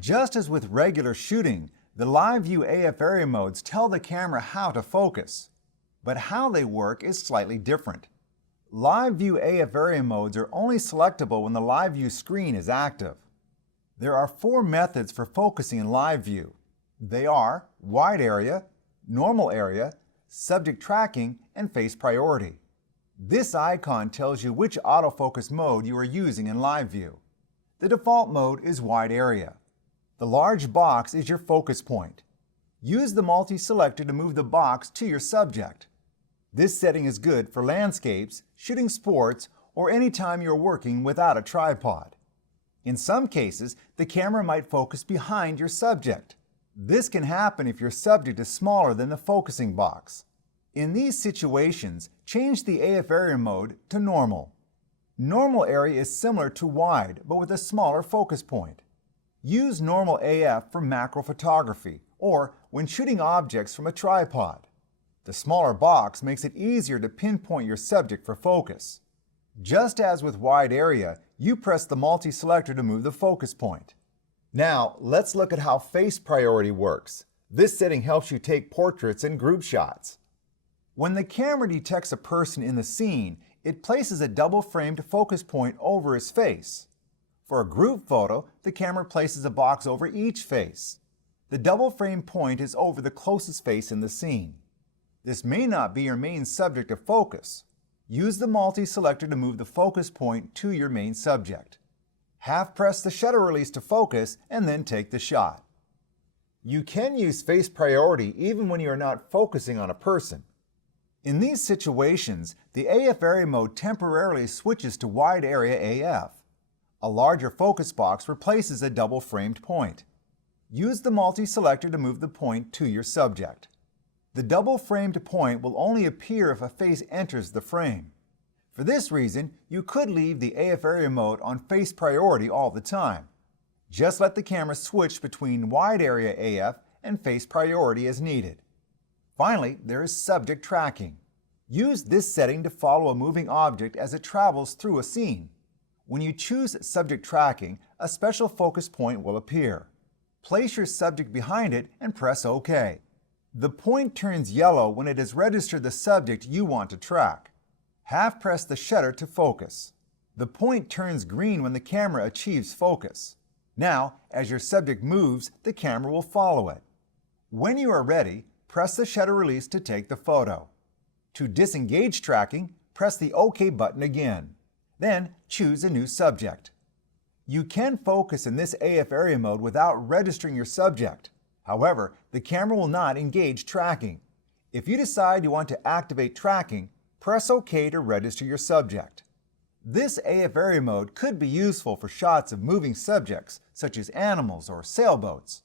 Just as with regular shooting, the live view AF area modes tell the camera how to focus, but how they work is slightly different. Live view AF area modes are only selectable when the live view screen is active. There are 4 methods for focusing in live view. They are wide area, normal area, subject tracking, and face priority. This icon tells you which autofocus mode you are using in live view. The default mode is wide area. The large box is your focus point. Use the multi-selector to move the box to your subject. This setting is good for landscapes, shooting sports, or any time you're working without a tripod. In some cases, the camera might focus behind your subject. This can happen if your subject is smaller than the focusing box. In these situations, change the AF area mode to normal. Normal area is similar to wide, but with a smaller focus point. Use normal AF for macro photography or when shooting objects from a tripod. The smaller box makes it easier to pinpoint your subject for focus. Just as with wide area, you press the multi-selector to move the focus point. Now, let's look at how face priority works. This setting helps you take portraits and group shots. When the camera detects a person in the scene, it places a double-framed focus point over his face. For a group photo, the camera places a box over each face. The double-frame point is over the closest face in the scene. This may not be your main subject of focus. Use the multi-selector to move the focus point to your main subject. Half-press the shutter release to focus and then take the shot. You can use face priority even when you are not focusing on a person. In these situations, the AF area mode temporarily switches to wide area AF. A larger focus box replaces a double-framed point. Use the multi-selector to move the point to your subject. The double-framed point will only appear if a face enters the frame. For this reason, you could leave the AF area mode on face priority all the time. Just let the camera switch between wide area AF and face priority as needed. Finally, there is subject tracking. Use this setting to follow a moving object as it travels through a scene. When you choose subject tracking, a special focus point will appear. Place your subject behind it and press OK. The point turns yellow when it has registered the subject you want to track. Half-press the shutter to focus. The point turns green when the camera achieves focus. Now, as your subject moves, the camera will follow it. When you are ready, press the shutter release to take the photo. To disengage tracking, press the OK button again. Then choose a new subject. You can focus in this AF area mode without registering your subject. However, the camera will not engage tracking. If you decide you want to activate tracking, press OK to register your subject. This AF area mode could be useful for shots of moving subjects, such as animals or sailboats.